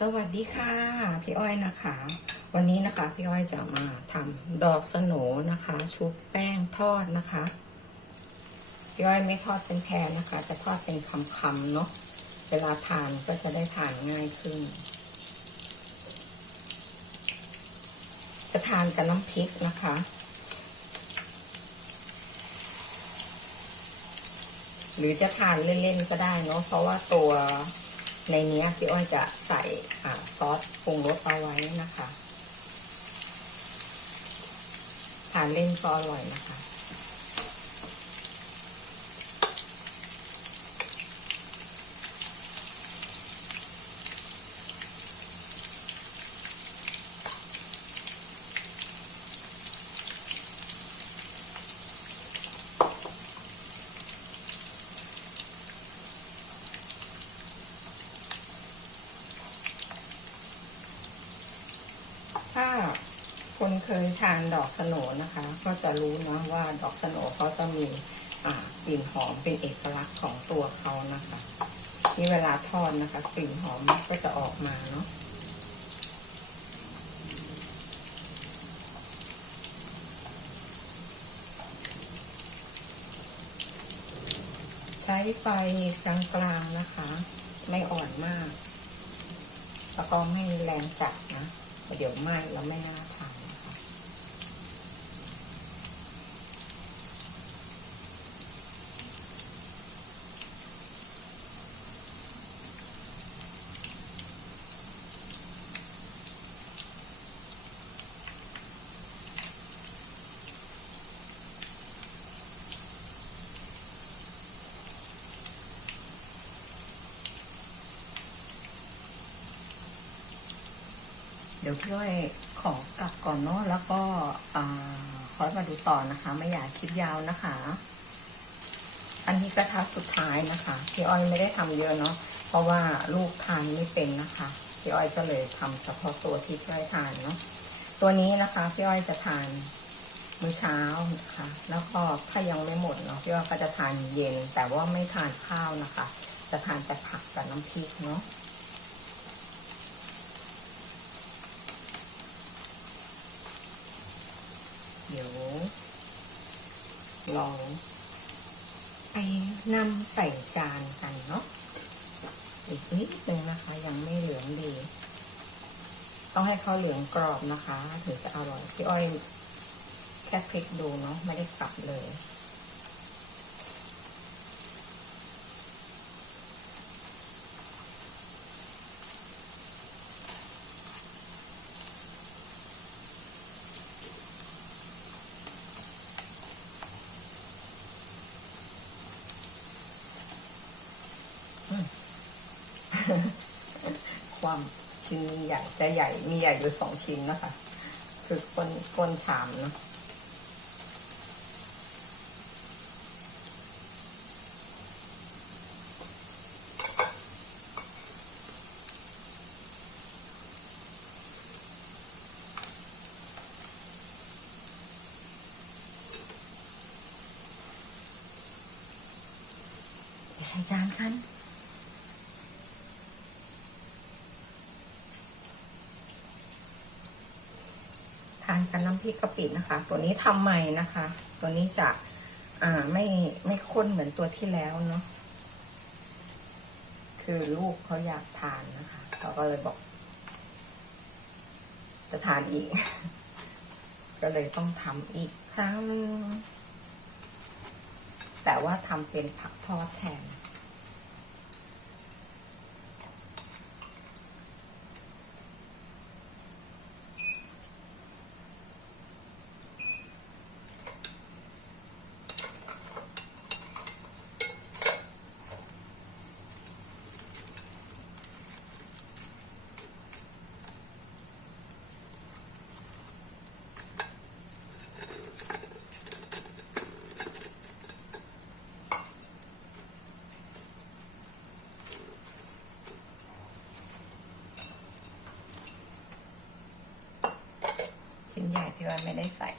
สวัสดีค่ะ พี่อ้อยนะคะ วันนี้นะคะ พี่อ้อยจะมาทำดอกสโนนะคะ ชุบแป้งทอดนะคะ พี่อ้อยไม่ทอดเป็นแผ่นนะคะ จะทอดเป็นคำๆเนาะเวลาทานก็จะได้ทานง่ายขึ้น จะทานกับน้ำพริกนะคะหรือจะทานเล่นๆก็ได้เนาะเพราะว่าตัว ในนี้พี่อ้อยจะใส่อซอสปรุงรสเอาไว้นะคะ ทานเล่นก็อร่อยนะคะ ถ้า คนเคยทานดอกสโนนะคะ ก็จะรู้นะว่าดอกสโนเขาจะมีกลิ่นหอมเป็นเอกลักษณ์ของตัวเขานะคะที่เวลาทอดนะคะกลิ่นหอมก็จะออกมาเนาะใช้ไฟกลางๆนะคะ ไม่อ่อนมาก แล้วก็ไม่แรงจัดนะ เดี๋ยวไหม้แล้วไม่น่าทาน เดี๋ยวพี่อ้อยขอกลับก่อนเนาะแล้วก็อ่าคอยมาดูต่อนะคะ ไม่อยากคลิปยาวนะคะ อันนี้กระทะสุดท้ายนะคะพี่อ้อยไม่ได้ทำเยอะเนาะเพราะว่าลูกทานไม่เป็นนะคะพี่อ้อยก็เลยทำเฉพาะตัวที่พี่อ้อยทานเนาะตัวนี้นะคะพี่อ้อยจะทานมื้อเช้านะคะ แล้วก็ถ้ายังไม่หมดเนาะพี่อ้อยก็จะทานเย็น แต่ว่าไม่ทานข้าวนะคะ จะทานแต่ผักกับน้ำพริกเนาะ เดี๋ยว ลองไปนำใส่จานกันเนาะอีกนิดนึงนะคะ ยังไม่เหลืองดีต้องให้เขาเหลืองกรอบนะคะ ถึงจะอร่อยพี่อ้อยแค่พลิกดูเนาะไม่ได้กลับเลย ความชิ้นใหญ่จะใหญ่มีใหญ่อยู่สองชิ้นนะคะ คือก้นก้นชามเนาะใส่จานกันานกับน้ำพริกกะปินะคะ ตัวนี้ทำใหม่นะคะ ตัวนี้จะอ่าไม่ไม่ข้นเหมือนตัวที่แล้วเนาะคือลูกเขาอยากทานนะคะเขาก็เลยบอก จะทานอีก ก็เลยต้องทำอีกครั้งแต่ว่าทำเป็นผักทอดแทน ไม่ได้ใส่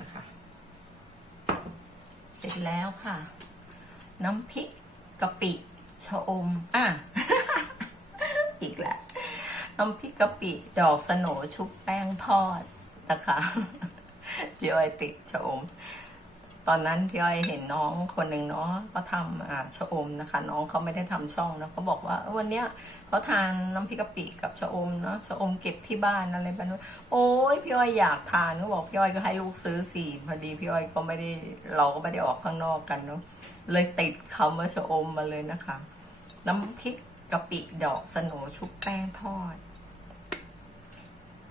นะคะ เสร็จแล้วค่ะ น้ำพริกกะปิชะอม อะ อีกแล้วน้ำพริกกะปิดอกสโหนชุบแป้งทอดนะคะพี่อ้อติดชะอม ตอนนั้นพี่อ้อยเห็นน้องคนหนึ่งเนาะก็ทำอ่าชะอมนะคะ น้องเขาไม่ได้ทำช่องนะเขาบอกว่าวันเนี้ยเขาทานน้ำพริกกะปิกับชะอมเนาะชะอมเก็บที่บ้านอะไรแบบนั้นโอ้ยพี่อ้อยอยากทานก็บอกพี่อ้อยก็ให้ลูกซื้อสี่พอดีพี่อ้อยก็ไม่ได้เราก็ไม่ได้ออกข้างนอกกันเนาะเลยติดคำว่าชะอมมาเลยนะคะ น้ำพริกกะปิดอกสโนชุบแป้งทอด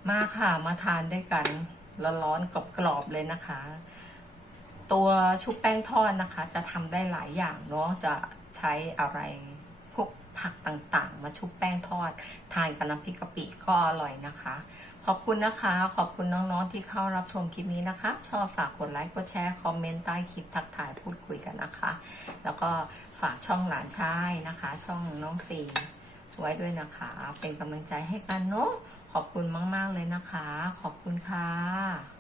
มาค่ะมาทานด้วยกันร้อนๆกรอบๆเลยนะคะ ตัวชุบแป้งทอดนะคะ จะทำได้หลายอย่างเนาะจะใช้อะไรพวกผักต่างๆ มาชุบแป้งทอด ทานกับน้ำพริกกะปิก็อร่อยนะคะ ขอบคุณนะคะ ขอบคุณน้องๆที่เข้ารับชมคลิปนี้นะคะ ชอบฝากกดไลค์กดแชร์คอมเมนต์ใต้คลิปทักทายพูดคุยกันนะคะ แล้วก็ฝากช่องหลานชายนะคะ ช่องน้องสีไว้ด้วยนะคะ เป็นกำลังใจให้กันเนาะขอบคุณมาก ๆ เลยนะคะ ขอบคุณค่ะ